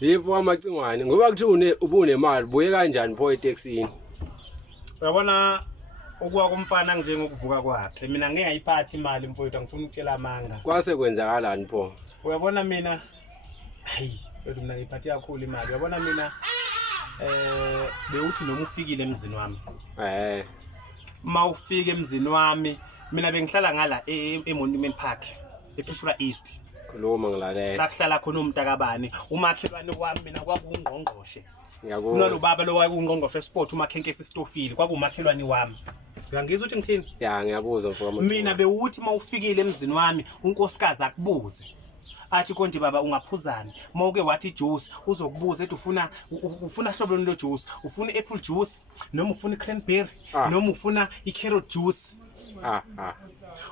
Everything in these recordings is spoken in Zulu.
Yebo amacingwane ngoba kuthi ubunemali buye kanjani pho etaxini. Uyabona ukuwa kumfana njengokuvuka kwakhe. Mina ngeke ngayiphathi imali mfowethu angifuni ukutshela amanga. Kwase kwenzakalani pho? Uyabona mina hayi kodwa mina ngiphathi kakhulu imali. Uyabona mina bewuthi noma ufikile emzini wami. Mawufika emzini wami mina bengihlala ngala eMonument Park ePhishura East. Khuluma ngilalela. La kuhlala khona umntakabani umakhelwane wami mina kwakungqongqoshe. Ngiyabona. Kunalo baba lo wayekungqongqoshe sport umakhenkesi stofile kwakumakhelwane wami. Uyangizwa ukuthi ngithini? Ya ngiyabuzwa mfowethu. Mina bewuthi mawufikile emzini wami unkosikazi akubuze. Athi konje baba ungaphuzani mawuke wathi juice uzokubuza ethi ufuna hlobo lo juice ufuna apple juice noma ufuna cranberry noma ufuna carrot juice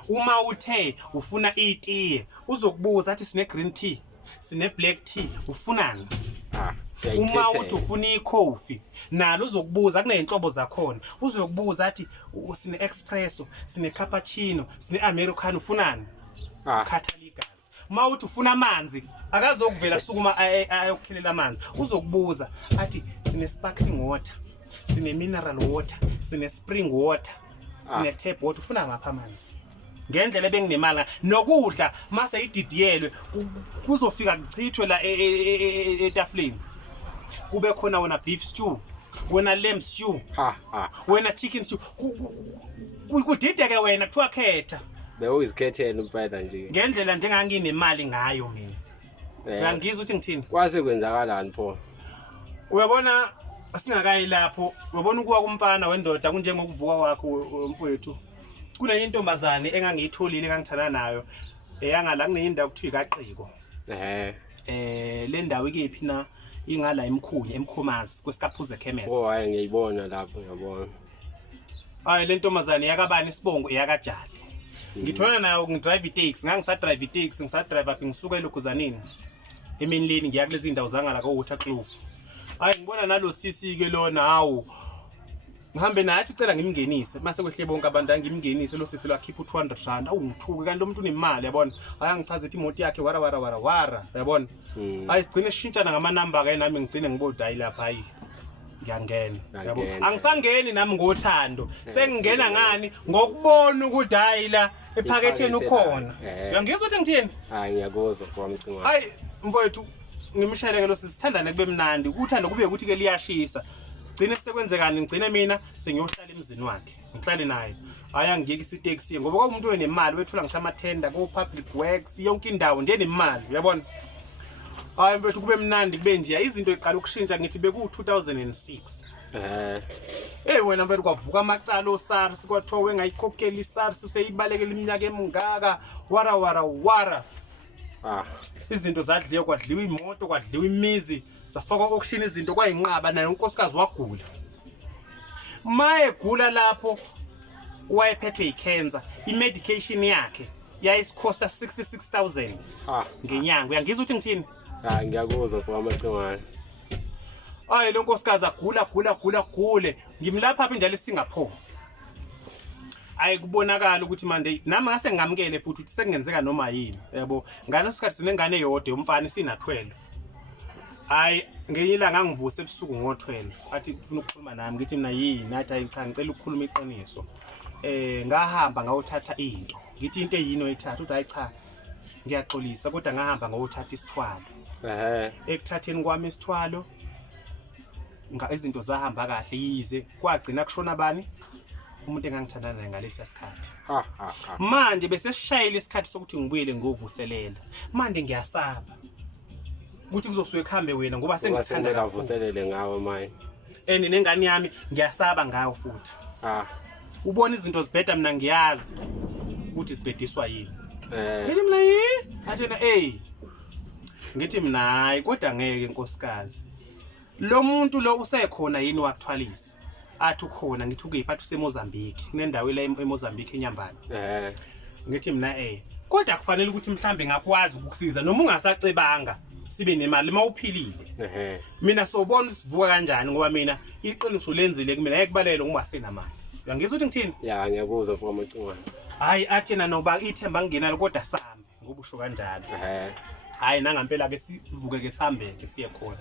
uma uthe ufuna itiye uzokubuza athi sine green tea sine black tea ufunani uma uthi ufuna coffee nalo uzokubuza kuneyinhlobo zakhona uzokubuza athi sine espresso sine cappuccino sine americano ufunani khathalika mawuthi ufuna amanzi akazokuvela sukuma ayokukhelela amanzi uzokubuza athi sine sparkling water sine mineral water sine spring water sine tap water ufuna ngapha amanzi ngendlela ebenginemali nokudla mase ididiyelwe kuzofika kuchithwe la etafuleni kube khona wena beef stew wena lamb stew wena chicken stew kudideke wena kuthiwa khetha bewuyizikhethela impela nje ngendlela njenganginemali ngayo mina uyangizwa ukuthi ngithini kwase kwenzakalani pho uyabona singakayi lapho uyabona ukuwa kumfana wendoda kunjengokuvuka kwakho mfowethu kule intombazane engangiyitholile engangithana nayo eyangala kuneyindawo kuthiwa ikaqiko le ndawo ikephi na ingala emkhulu emkhomazi kwesikaphuze chemist hayi ngiyibona lapho ngiyabona hayi le ntombazane yakabani isibongo eyakajali ngithona nayo ngidrive itaxi ngangisadrive itaxi ngisadrive aphi ngisuka eLuguzaneni eMinlini ngiya kulezi indawo zangala ko Waterkloof hayi ngibona nalo sisi ke lona hawu ngihambe nathi cela ngimngenise mase kwehle bonke abantu angimngenise lo sisi lwakhipha u200 awu ngithuke kanti lo muntu unemali yabona hayi angichaze ethi imoto yakhe wara yabona hayi sigcine sishintshana ngamanamba ke nami ngigcine ngibodayi lapha hayi ngiyangena yabona angisangeni nami ngothando sengingena ngani ngokubona ukuthi hayi la ephaketheni ukhona uyangizwa ukuthi ngithini hayi ngiyakuzwa kwamcingwane hayi mfowethu ngimsheleke lo sisithandane kube mnandi uthando kube ukuthi ke liyashisa gcine sekwenzekani ngigcine mina sengiyohlala emzini wakhe ngihlale naye hayi angiyeke isitaxi ngoba kwaumuntu onemali wethola ngisho amathenda ko public works yonke indawo ndiye nemali uyabona hayi mfethu kube mnandi kube nje izinto iqala ukushintsha ngithi beku 2006 wena mfethu kwavuka amacala oSARS kwathiwa engayikhokhela iSARS useyibalekela iminyaka emingaka wara izinto zadliwe kwadliwa imoto kwadliwa imizi zafakwa auction izinto kwayinqaba nayo unkosikazi wagula maye gula lapho wayephethwe icancer imedication yakhe yayisikhosta 66000 ngenyanga uyangizwa ukuthi ngithini hayi ngiyakuzwa mfowethu amacingwane hayi lo nkosikazi agula ngimlapha apha njalo eSingapore hayi kubonakala ukuthi manje nami ngase ngamkele futhi ukuthi sekungenzeka noma yini yabo ngalo sikhathi sinengane eyodwa yomfana isina 12 hayi ngenye ilanga ngivuse ebusuku ngo12 athi ufuna ukukhuluma nami ngithi mina yini athi hayi cha ngicela ukukhuluma iqiniso ngahamba ngawuthatha into ngithi into eyini oyithatha uthi hayi cha ngiyaxolisa kodwa ngahamba ngawuthatha isithwalo ekuthatheni kwami isithwalo izinto zahamba kahle yize kwagcina kushona bani umuntu engangithandana naye ngalesi sikhathi manje bese sishayile isikhathi sokuthi ngibuyele ngovuselela manje ngiyasaba ukuthi kuzosuke khambe wena ngoba sengithanda kavuselele ngawe maye nengane yami ngiyasaba ngayo futhi ubona izinto zibheda mina ngiyazi ukuthi sibhediswa yini ngithi mina athena ngithi mina hayi kodwa ngeke inkosikazi lo muntu lo usekhona yini wakuthwalisa athi ukhona ngithi ukuyiphatha useMozambique kunendawo la eMozambique enyambane ngithi mina kodwa kufanele ukuthi mhlambe ngakwazi ukukusiza noma ungasacebanga sibe nemali mawuphilile mina sobona sivuka kanjani ngoba mina iqiniso lenzile kumina ayekubalele ngoba senamali uyangizwa ukuthi ngithini ya ngiyakuzwa mfowethu amacingwane hayi athena noba ithemba ngingenalo kodwa sambe ngoba usho kanjalo hayi nangampela ke sivuke ke sihambeke siye khona.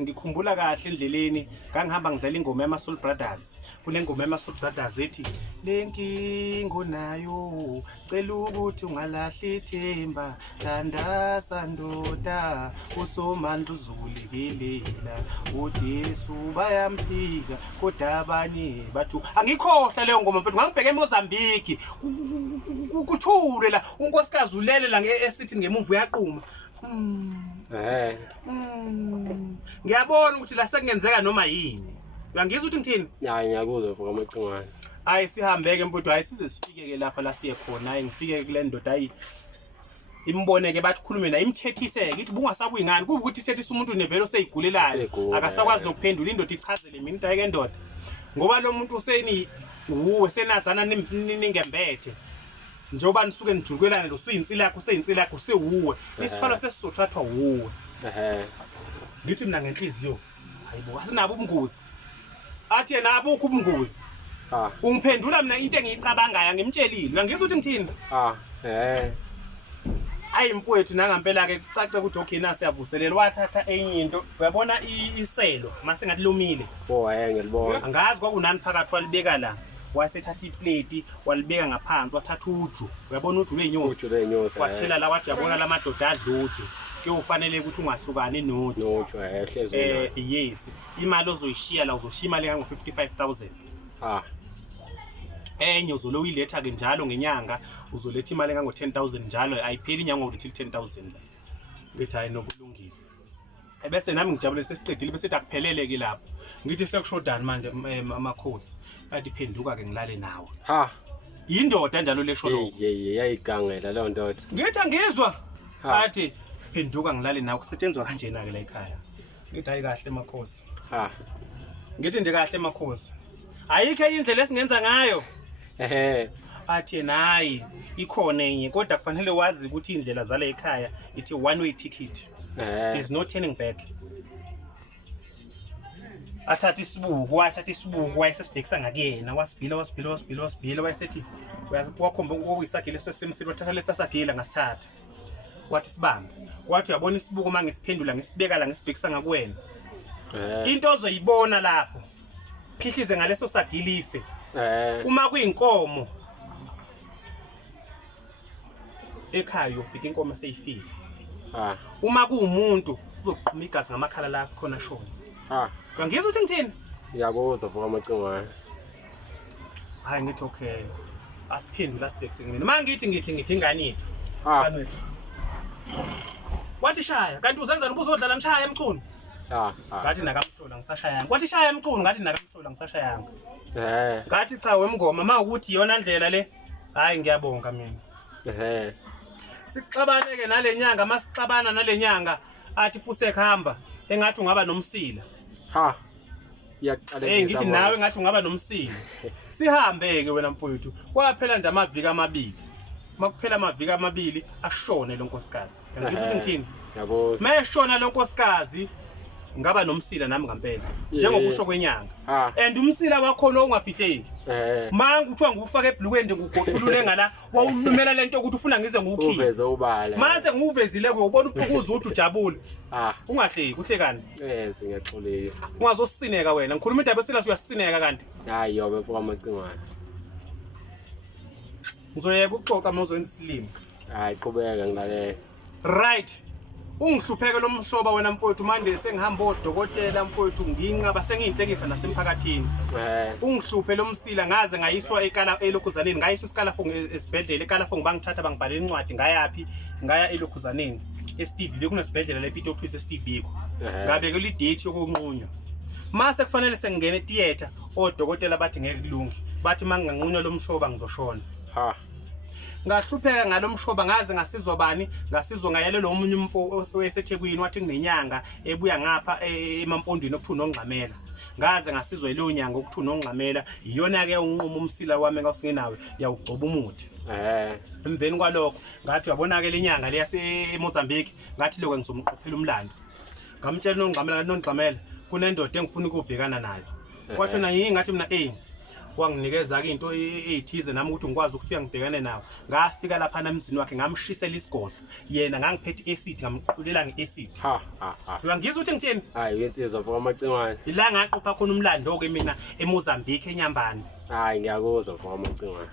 Ngikhumbula kahle endleleni ngangihamba ngidlala ingoma yama Soul Brothers. Kunengoma yama Soul Brothers ethi lenkingo nayo cela ukuthi ungalahli ithemba thandaza ndoda usomandla uzulekelela uJesu bayamphika kodwa abanye bathu angikhohla leyo ngoma mfethu ngangibheke eMozambique kuthule la unkosikazi ulele la esithi ngemuva uyaqhuma. Ngiyabona ukuthi la sekungenzeka noma yini. Uyangizwa ukuthi ngithini? Hayi ngiyakuzwa mfoko amacingwane. Hayi sihambeke mfowethu hayi size sifike ke lapha la siye khona hayi ngifike kule ndoda hayi imboneke bathi khulume na imthethise ithi bungasabuyi ngani kuba ukuthi ithethisa umuntu nevelo seyigulelayo akasakwazi nokuphendula indoda ichazele mina into ayike ndoda ngoba lo muntu useni uwe senazana ningembethe njoba nisuke nijukelana lo suyinsila yakho seyinsila yakho sewuwe isithwalo sesizothathwa uwe ngithi mina ngenhliziyo hayibo asinabo ubungozi athi yena abukho ubungozi ungiphendula mina into engiyicabangayo ngimtshelile uyangizwa ukuthi ngithini hayi mfowethu nangampela ke kucace ukuthi okay na siyavuselela wathatha enye into uyabona iselo mase ngathi lomile ngiyalibona angazi kwakunani phakathi walibeka la wasethatha iplate walibeka ngaphansi wathatha uju uyabona uju lenyosi wathela la wathi yabona lamadoda adluju ke ufanele ukuthi ungahlukani noju hlezi yes imali ozoyishiya la uzoshiya imali engango 55,000 enye uzoloyiletha ke njalo ngenyanga uzoletha imali engango 10,000 njalo ayipheli inyanga ulethe 10,000 ngithi hayi nokulungile ebese nami ngijabule sesiqedile bese akuphelele ke lapho ngithi sekushodani manje amakhosi athi phenduka ke ngilale nawe indoda njalo lesho lo yayigangela leyo ndoda ngithi angizwa athi phenduka ngilale nawe kusetshenzwa kanjena ke la ekhaya ngithi hayi kahle makhosi ngithi ndikahle makhosi ayikho indlela esingenza ngayo athi nayi ikhona enye kodwa kufanele wazi ukuthi indlela zale ekhaya ithi one way ticket there's no turning back athatha isibuku wayesesibhekisa ngakuyena wasibhila wayesethi wakhomba okuyisagile sesemsilo wathatha lesasagila ngasithatha wathi sibambe wathi uyabona isibuku mangisiphendula ngisibeka la ngisibhekisa ngakuwena into ozoyibona lapho phihlize ngaleso sagilife uma kuyinkomo ekhaya ufika inkomo seyifile uma kuumuntu uzoqhuma igazi ngamakhala la khona shona uyangizwa ukuthi ngithini ngiyakuzwa mfoko amacingwane hayi ngithi okay asiphendula asibhekise mina mangithi ingane yethu kanwethu wathi shaya kanti uzenzani ubuzodlala mshaya emculo ngathi nakamhlola ngisashayanga kwathi shaya emculo ngathi nakamhlola ngisashayanga ngathi cha wemngoma mawukuthi iyona ndlela le hayi ngiyabonga mina sixabane ke nalenyanga masixabana nalenyanga athi fuse khamba engathi ungaba nomsila iyaqalekisa ngithi nawe ngathi ungaba nomsila sihambe ke wena mfowethu kwaphela nje amaviki amabili makuphela amaviki amabili ashone lo nkosikazi ngizwe ukuthi ngithini yabo mayeshona lo nkosikazi ngaba nomsila nami ngempela njengokusho kwenyanga and umsila wakho lo ungafihleki manje kuthiwa ngufaka ebhlukweni ngugoqulule ngala wawulumela lento ukuthi ufuna ngize ngukhi uveze ubala mase nguvezile ubona uphukuza ukuthi ujabule ungahleki uhlekani ngiyaxolisa ungazosineka wena ngikhuluma indaba esila uyasineka kanti hayi yobe mfoko amacingwane ngizoyeka ukuxoxa mawuzoyenza isilimo hayi qhubeka ngilalela right ungihlupheke lo mshoba wena mfowethu manje sengihamba odokotela mfowethu nginqaba sengiyinhlekisa nasemphakathini ungihluphe lo msila ngaze ngayiswa ekala elokhuzaneni ngayiswa isikalafongo esibhedlela ekalafongo bangithatha bangibhalela incwadi ngayapi ngaya elokhuzaneni eSteve bekunesibhedlela lepito okuthiwa eSteve biko ngabeke le date yokunqunywa mase kufanele sengingena etheater odokotela bathi ngeke kulungi bathi manginganqunywa lo mshoba ngizoshona ngahlupheka ngalomshoba ngaze ngasizwa bani ngasizwa ngayalelo omunye umfo oseThekwini wathi kunenyanga ebuya ngapha emampondweni okuthiwa nongqamela ngaze ngasizwa yileyo nyanga okuthiwa nongqamela iyona ke unquma umsila wami ngawusingenawe yawugcoba umuthi emveni kwalokho ngathi uyabona ke lenyanga le yaseMozambique ngathi lokho ngizomqophela umlando ngamtshela nongqamela kunendoda engifuna ukubhekana nayo kwathi na yini ngathi mina wanginikeza ke into ezithize nami ukuthi ngikwazi ukufika ngibhekane nawo. Ngafika lapha emzini wakhe ngamshisela isigodlo. Yena ngangiphethe acid ngamqulela ngeacid. Ha. Uyangizwa ukuthi ngithini? Hayi uyensizwa mfo amacingwane. Ila ngaqopha khona umlando ke mina eMozambique eNyambane. Hayi ngiyakuzwa mfo amacingwane.